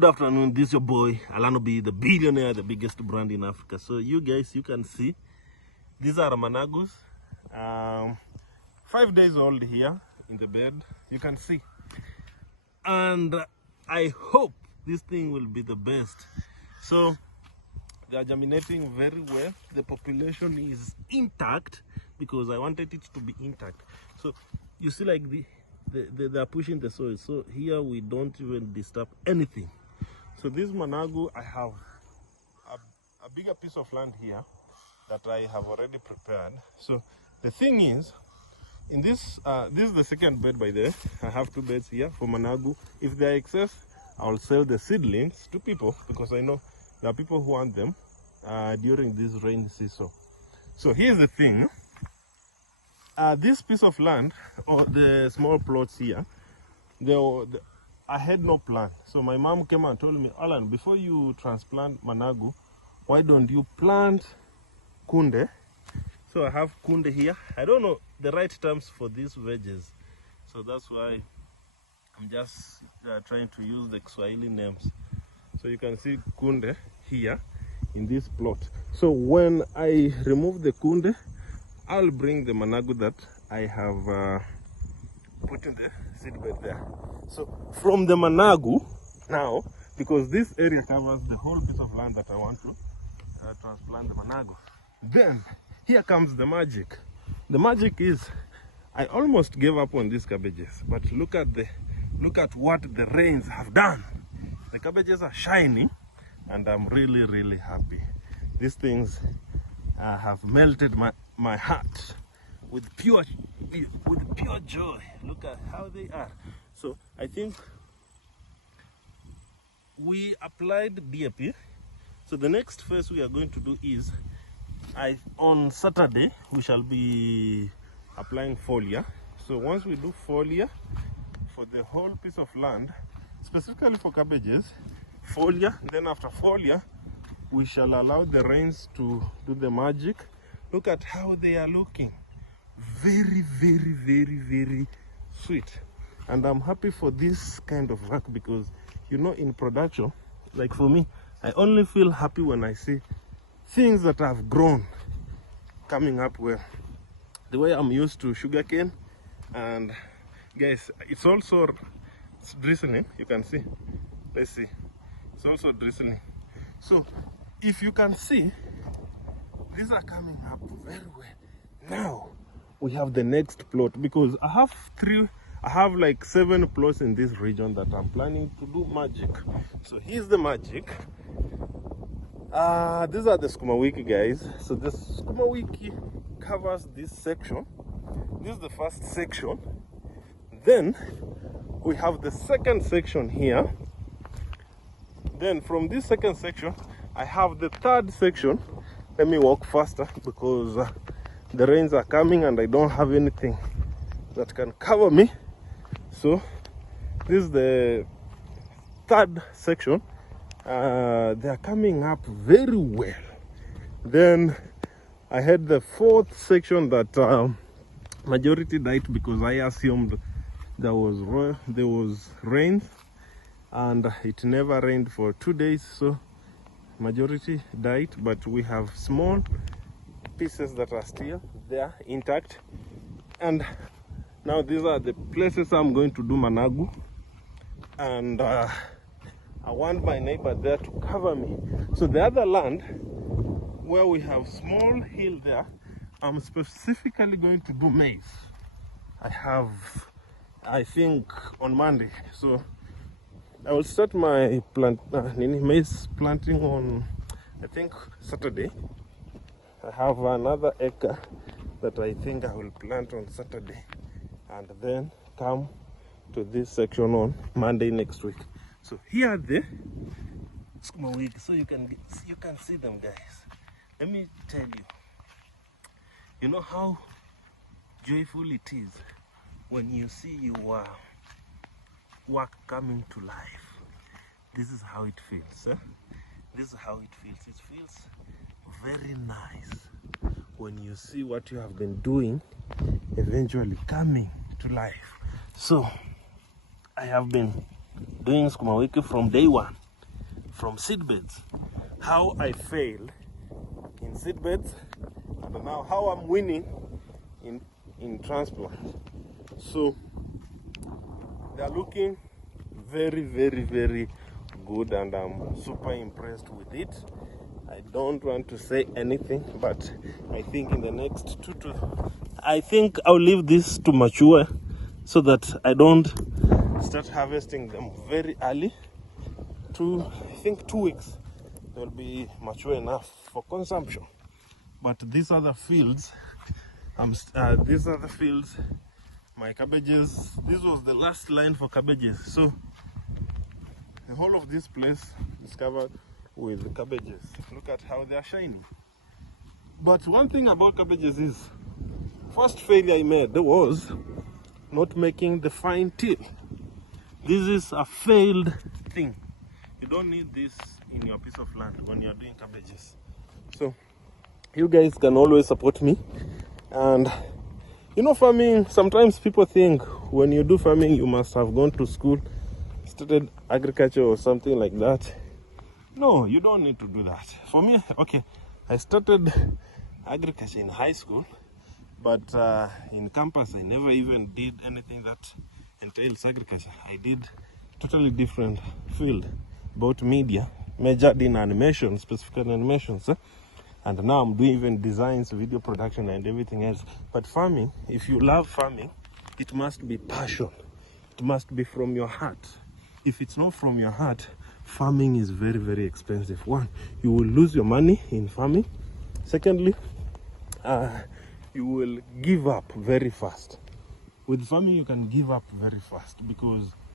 Good afternoon, this is your boy Alanobi, the billionaire, the biggest brand in Africa. So you guys, you can see these are managus, 5 days old here in the bed, you can see. And I hope this thing will be the best. So they are germinating very well. The population is intact because I wanted it to be intact. So you see, like they are pushing the soil. So here we don't even disturb anything. So this managu, I have a bigger piece of land here that I have already prepared. So the thing is, in this is the second bed by the way. I have 2 beds here for managu. If they are excess, I'll sell the seedlings to people because I know there are people who want them during this rain season. So here's the thing. This piece of land, or the small plots here, I had no plan. So my mom came and told me, Alan, before you transplant managu, why don't you plant kunde? So I have kunde here. I don't know the right terms for these veggies. So that's why I'm just trying to use the Swahili names. So you can see kunde here in this plot. So when I remove the kunde, I'll bring the managu that I have put in the seedbed there. So from the managu now, because this area covers the whole piece of land that I want to transplant the managu, then here comes the magic. The magic is I almost gave up on these cabbages, but look at what the rains have done. The cabbages are shining and I'm really happy. These things have melted my heart with pure joy. Look at how they are. So I think we applied DAP. So the next phase we are going to do is on Saturday we shall be applying foliar. So once we do foliar for the whole piece of land, specifically for cabbages, foliar, then after foliar we shall allow the rains to do the magic. Look at how they are looking. Very sweet. And I'm happy for this kind of work because, you know, in production, like for me, I only feel happy when I see things that have grown coming up well. The way I'm used to sugarcane, and guys, it's also drizzling. You can see. Let's see. It's also drizzling. So if you can see, these are coming up very well. Now we have the next plot because I have like 7 plots in this region that I'm planning to do magic. So here's the magic. These are the Sukumawiki, guys. So the Sukumawiki covers this section. This is the first section. Then we have the second section here. Then from this second section, I have the third section. Let me walk faster because the rains are coming and I don't have anything that can cover me. So this is the third section. They are coming up very well. Then I had the fourth section that majority died because I assumed there was rain and it never rained for 2 days, so majority died, but we have small pieces that are still there intact. And now these are the places I'm going to do managu, and I want my neighbor there to cover me. So the other land where we have small hill there, I'm specifically going to do maize. I think on Monday, so I will start my maize planting on, I think, Saturday. I have another acre that I think I will plant on Saturday, and then come to this section on Monday next week. So here are the Sukumawiki. So you can see them, guys. Let me tell you, you know how joyful it is when you see your work coming to life. This is how it feels. Eh? This is how it feels. It feels very nice when you see what you have been doing eventually coming to life. So I have been doing Sukumawiki from day one. from seedbeds. How I failed in seedbeds, and now how I'm winning in transplant. So they're looking very, very, very good, and I'm super impressed with it. I don't want to say anything, but I think in the next I think I'll leave this to mature so that I don't start harvesting them very early. I think 2 weeks they'll be mature enough for consumption. But these other fields, my cabbages, this was the last line for cabbages. So the whole of this place is covered with cabbages. Look at how they are shining. But one thing about cabbages is, first failure I made was not making the fine till. This is a failed thing. You don't need this in your piece of land when you're doing cabbages. So you guys can always support me. And you know, farming, sometimes people think when you do farming you must have gone to school, studied agriculture or something like that. No, you don't need to do that. For me, okay, I started agriculture in high school, but in campus I never even did anything that entails agriculture. I did totally different field, about media, majored in animation, specifically animations, and now I'm doing even designs, video production and everything else. But farming, if you love farming, it must be passion. It must be from your heart. If it's not from your heart, farming is very, very expensive. One, you will lose your money in farming. Secondly, you will give up very fast. With farming, you can give up very fast because